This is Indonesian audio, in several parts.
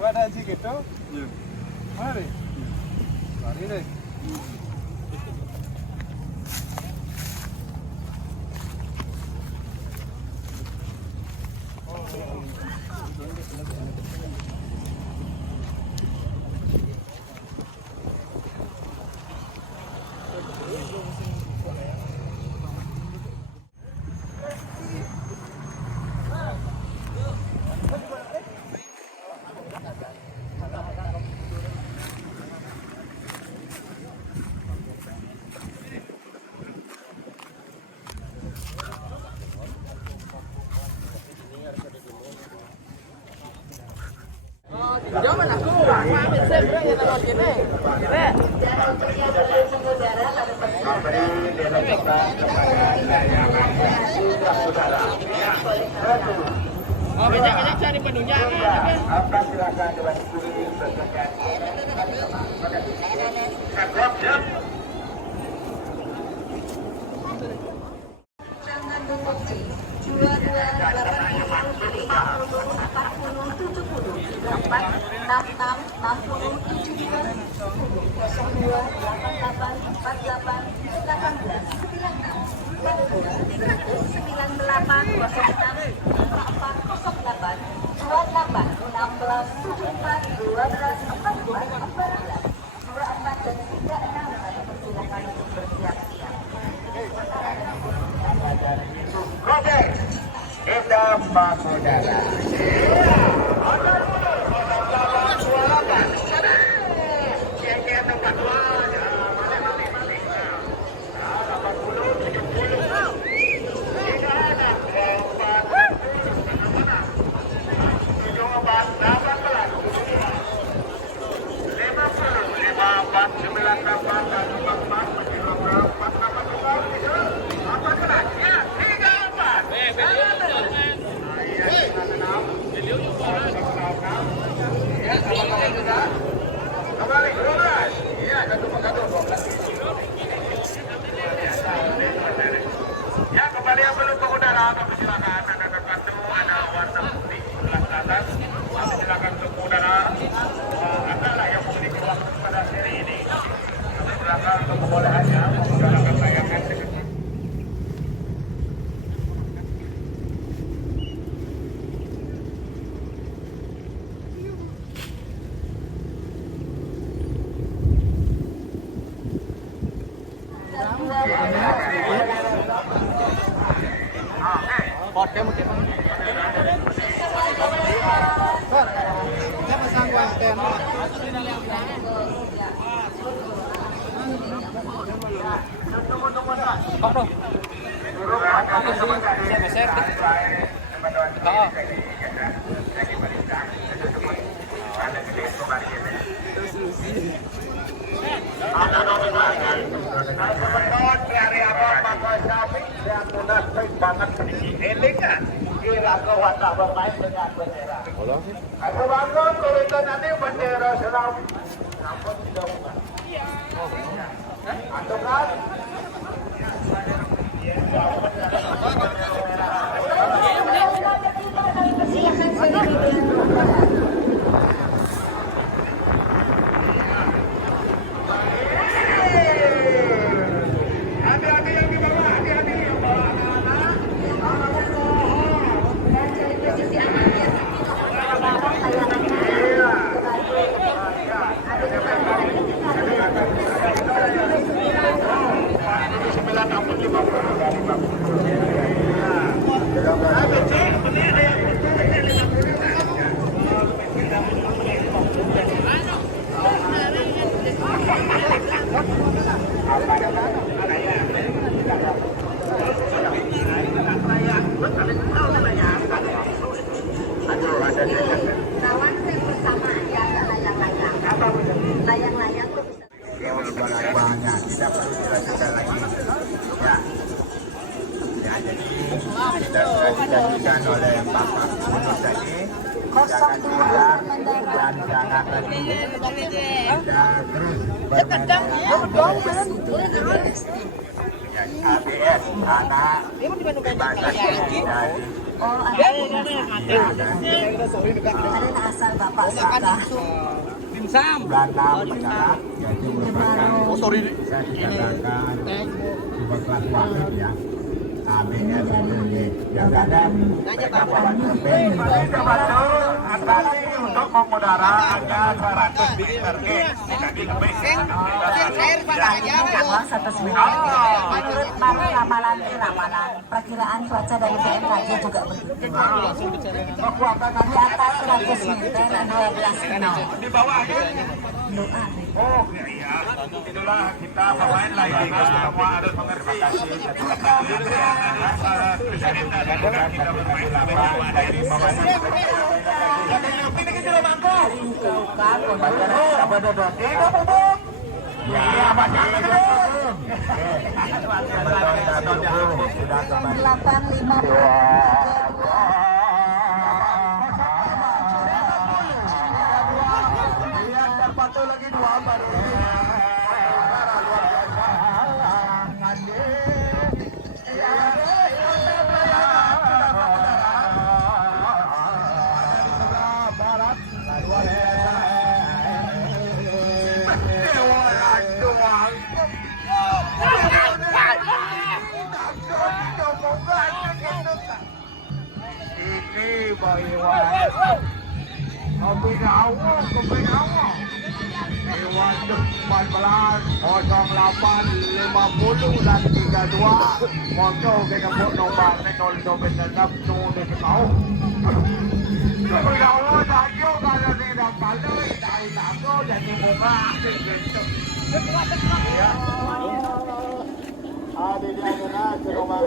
Ada sih gitu. Mari. Mari deh. Jangan aku ambil sempre yang lewat sini. Oh, banyak cari penunjangan. Apa silakan dibantu berkenan. Jangan berhenti. Oke, kita mengudara. Ya, kembali yang belum mengudara, kami silakan ada kartu, ada warna putih sebelah atas. Kami silakan untuk mengudara. Anda lah yang memiliki waktu pada seri ini. Kami silakan untuk kebolehannya mengudarakan layangan dengan Pakai mungkin. Siapa sanggup antena? Kira-kira watak bermain dengan bendera. Aku bangun tulisan nanti bendera Selawi. Namun tidak bukan. Atau kan? Hati-hati yang di bawah, hati-hati yang bawa anak-anak. Kawan saya bersama aja layang-layang. Layang-layang tuh bisa. Banyak, tidak perlu dilanjutkan lagi. Ya. Ya, jadi kita sudah dijanjikan oleh Bapak Gubernur tadi, jangan diulang dan jangan lagi kita terus bermain. Ya, ABS anak Oh, ada asal Bapak Saka. Dimsum. Beranam mendarat yaitu merupakan bisa dikatakan sebuah kelas wakil ya. ABS yang ada mereka bawa campaign Atali untuk mengudara hanya 200 liter jadi lebih Menurut ramalan perkiraan cuaca dari BMKG juga begitu. Di atas 100 meter 12 knot. di bawahnya oh iya itulah kita pemain layanan semua harus mengerti kita bermain dari bawahnya Satu lagi dua baru ini bahwa kopi awal Dewan 14 08 50 dan 32 Moto kita buat nombor 026 tu dia tahu kalau awal dah yo kalau tidak pandai dah tahu jadi bunga gitu ya ada dia guna rumah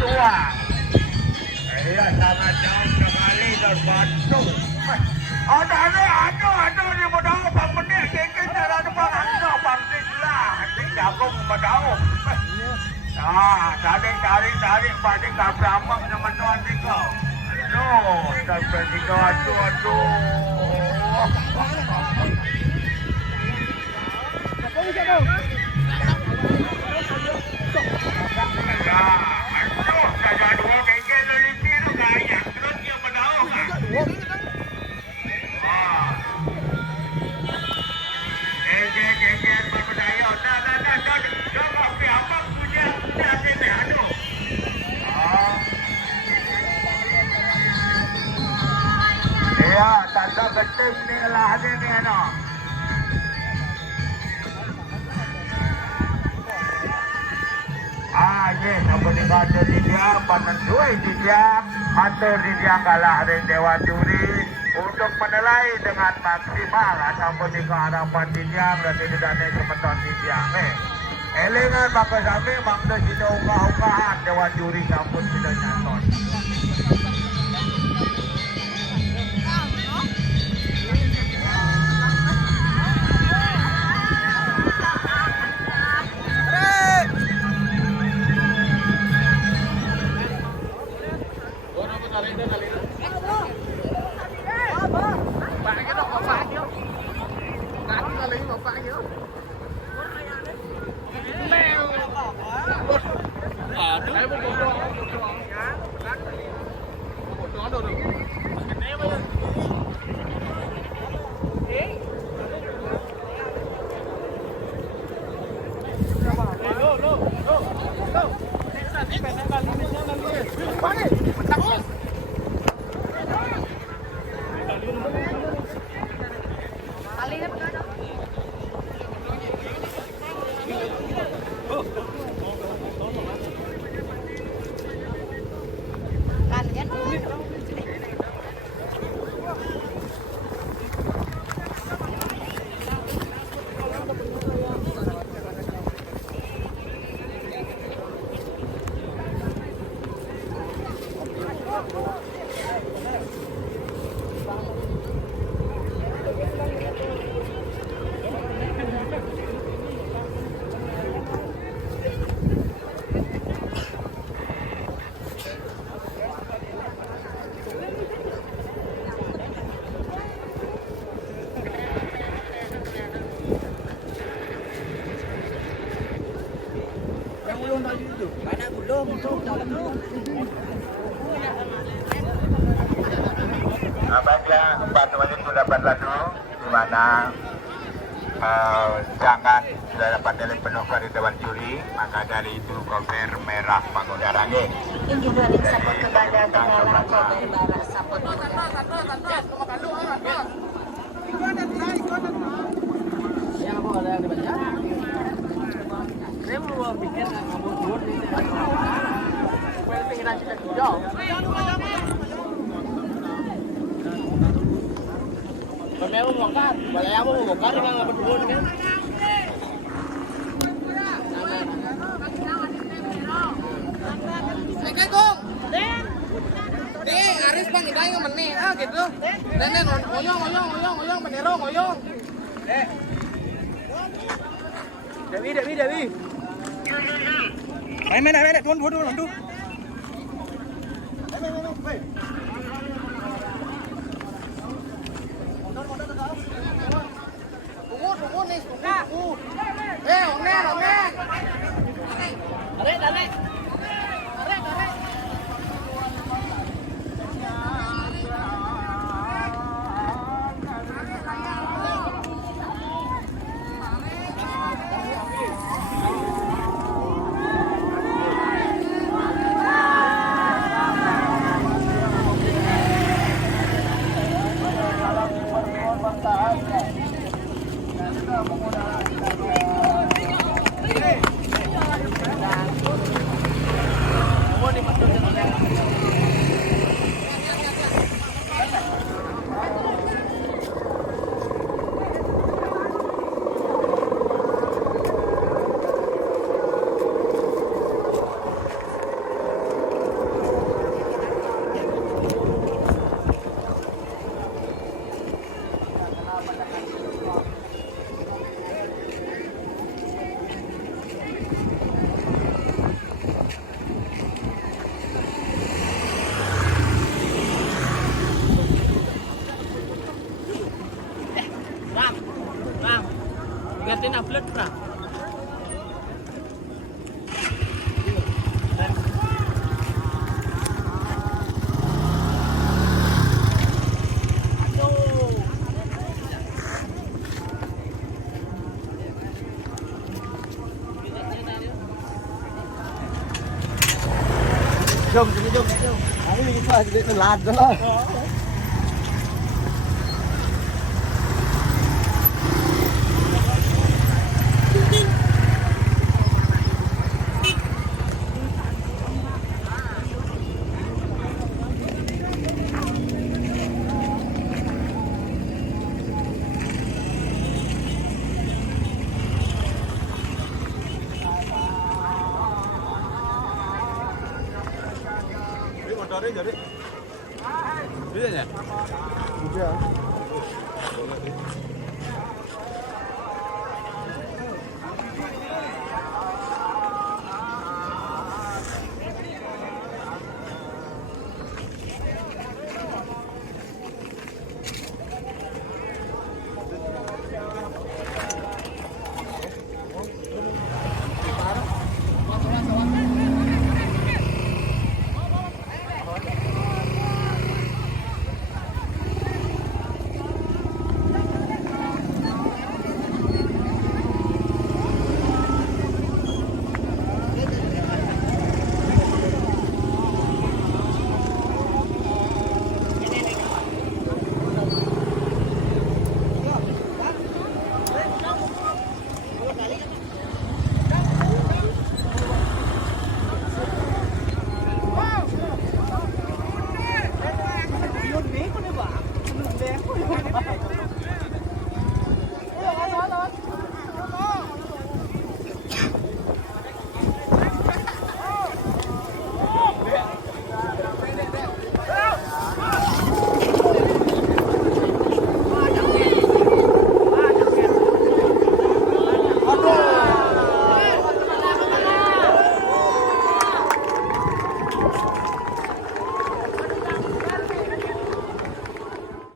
Dua. Iya sangat jauh sekali dan batu. Ada di bedau bang benih kengkeng cara depan ada bang lah. Jagung bedau. Tarik pada kabramang nama tuan tiga. No, sampai tiga aduh. tanda betul ni lah ada ni ano. Yes, apa ni kata dia penentuai dia atur dia kalah dari Dewan Juri untuk menilai dengan maksimal ataupun jika harapan dia berarti tidak ada semeton dia. Elengan maka kami mangda kita ungkah-ungkahan Dewan Juri sampun tidak nyaton. Apabila Pak Wali sudah berlalu, di mana jangan sudah dapat nilai penuh dari Dewan Juri, maka dari itu cover merah Pangandaran. Injil disebut kepada Bengawan Kober Barat Saput. Siapa ada yang dibaca? Saya mau bikin buat ini. Saya pengen cerita jauh. Kalau mau bongkar, boleh apa mau bongkar dengan apa dulu kan? Assalamualaikum. Aris bang kita yang meneh gitu. Nenek ngoyong menero ngoyong. Dewi. Main, dulu. Tunggu nih, tunggu. Onen. Tarik. Ram. Gantiin upload, Ram. Jom. Aku ni kita jadi telat dah. Jadi. Iya.